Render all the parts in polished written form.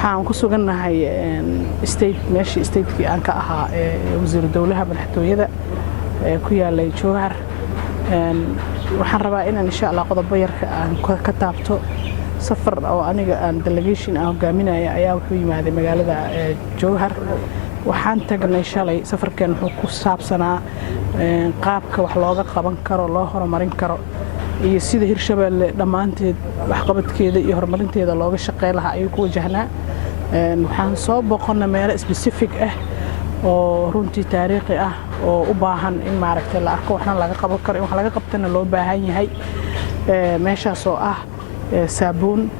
waxaan ku sugannahay meeshii stateki aan ka ahaa wasiir dowlaha madaxtooyada ku yaalay Jowhar. waxaan rabaa inaan insha Allah qodobo yarka aan ka taabto safar oo aniga aan delegation aan hogaaminaya ayaa wuxuu yimaaday magaalada Jowhar. waxaan tagnay shalay safarkan wuxuu ku saabsanaa qaabka wax looga qaban karo loo horumarin karo iyo sida Hirshabeelle dhamaanteed wax qabadkeeda iyo horumarinteeda looga shaqeyn lahaa ayuu ku wajahnaa. waxaan soo boqonnay meel specific ah oo runtii taariikhi ah oo u baahan in maaragtay la arko waxna laga qaban karo in wax laga qabtana loo baahan yahay. meeshaas oo ah saabuun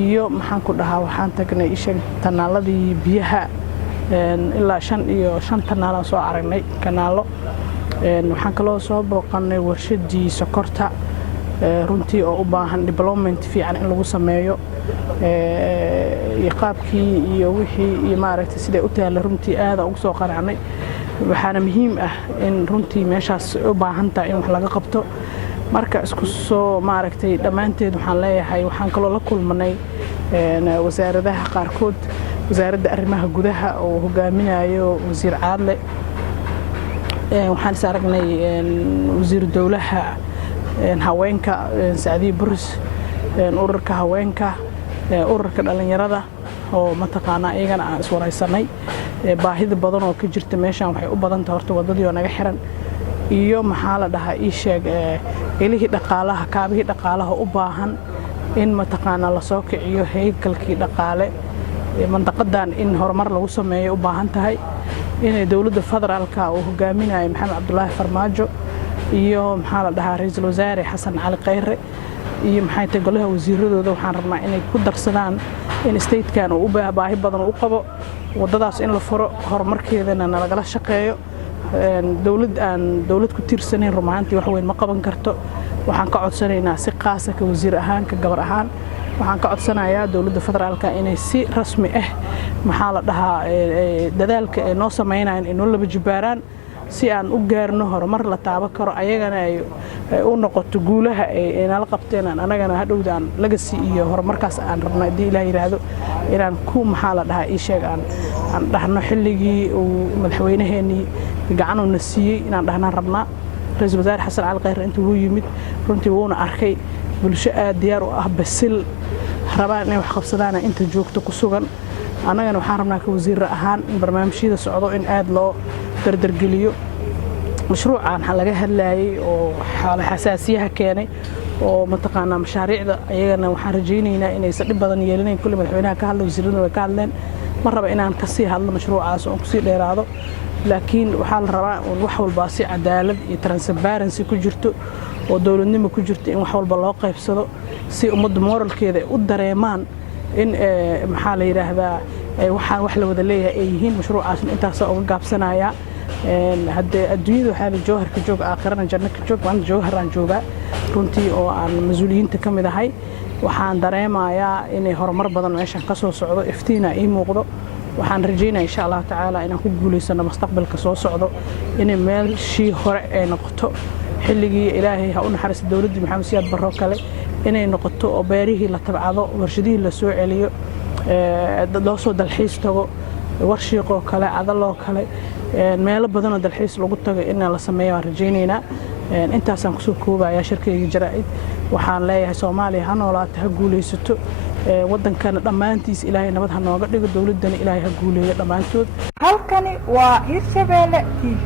iyo maxaan ku dhahaa waxaan tagnay tanaaladii biyaha ilaa 5 tanaal soo aragnay kanaalo. waxaan kaloo soo booqannay warshadii sokorta runtii oo u baahan development fiican in lagu sameeyo iyo qaabkii iyo wixii iyo maaragtay sida u taala runtii aad ugu soo qanacnay. waxaana muhiim ah in runtii meeshaas u baahan tahay in wax laga qabto. marka isku soo maaragtay dhamaanteed waxaan leeyahay waxaan kaloo la kulmanay wasaaradaha qaarkood wasaaradda arrimaha gudaha oo hogaaminayo wasiir Caadle. waxaan is aragnay wasiir dowlaha haweenka Saadiye Buris ururka haweenka ururka dhalinyarada oo mataqaana iyagana aan is wareysanay baahida badan oo ka jirta meeshan waxay u badan tahay horta wadadii oo naga xiran iyo maxaa la dhahaa ii sheeg ilihii dhaqaalaha kaabihii dhaqaalaha u baahan in mataqaana la soo kiciyo haykalkii dhaqaale mandaqadan in horumar lagu sameeyo u baahan tahay inay dawladda federaalka oo hogaaminayo Maxamed Cabdullaahi Farmaajo iyo maxaa la dhahaa ra'iisul wasaare Xasan Cali Khayre iyo maxay tahay golaha wasiiradooda waxaan rabnaa inay ku darsadaan in statekan uu u baahi badan u qabo wadadaas in la furo horumarkeedana nalagala shaqeeyo. dawlad ku tiirsaneen rumaantii wax weyn ma qaban karto. waxaan ka codsanaynaa si qaas ah ka wasiir ahaan ka gabar ahaan waxaan ka codsanayaa dawladda federaalka inay si rasmi ah maxaa la dhahaa dadaalka ay noo sameynayaan in laba jibaaraan si aan u gaarno horumar la taaban karo ayagana ay u noqoto guulaha ay nala qabteen anagana hadhowdaan laga sii iyo horumarkaas aan rabno hadii Ilaahay yiraahdo inaan ku maxaa la dhahaa ii sheeg aan dhahno xilligii uu madaxweynaheeni gacan u nasiiyay inaan dhahnaan rabnaa. ra'iisul wasaare Xasan Cali Khayre intuu u yimid runtii wuuna arkay bulsho aad diyaar u ah basil rabaan inay wax qabsadaan inta joogto ku sugan. anagana waxaan rabnaa ka wasiir ahaan in barnaamijyada socdo in aad loo dardargeliyo. mashruucan waxa laga hadlayay oo xaalad xasaasiyaha keenay oo mataqaana mashaariicda ayagana waxaan rajaynaynaa inay sadib badan yeelanayaan kulli madaxweynaha ka hadlo wasiirada way ka hadleen ma raba inaan ka sii hadlo mashruucaas oo ku sii dheeraado laakiin waxaa la rabaa in wax walba si cadaalad iyo transparency ku jirto oo dawladnimo ku jirto in wax walba loo qaybsado si ummadda moralkeeda u dareemaan in maxaa la yiraahdaa waxaan wax la wada leeyahay ay yihiin mashruucaas intaas oo gaabsanaya. hadda adduunyada waxaa la Jowhar ka joog aakhirana janno ka joog waan Jowhar aan joogaa runtii oo aan mas'uuliyiinta ka mid ahay. waxaan dareemayaa inay horumar badan meeshan ka soo socdo iftiina ii muuqdo. waxaan rajaynayaa insha Allah tacaala inaan ku guuleysano mustaqbalka soo socdo inay meelshii hore ay noqoto xilligii Ilaahay ha u naxariisto dawladda Maxamed Siyaad Barro kale inay noqoto oo beerihii la tabcado warshadihii la soo celiyo loo soo dalxiis tago warshiiqoo kale cadaloo kale meelo badan oo dalxiis lagu tago in la sameeyo aan rajaynaynaa. intaasaan kusoo koobayaa shirkeyga jaraa'id waxaan leeyahay Soomaaliya ha noolaato ha guuleysato wadankana dhamaantiis Ilaahay nabad ha nooga dhigo dawladana Ilaahay ha guuleeyo dhamaantood. halkani waa Hirshabeelle TV.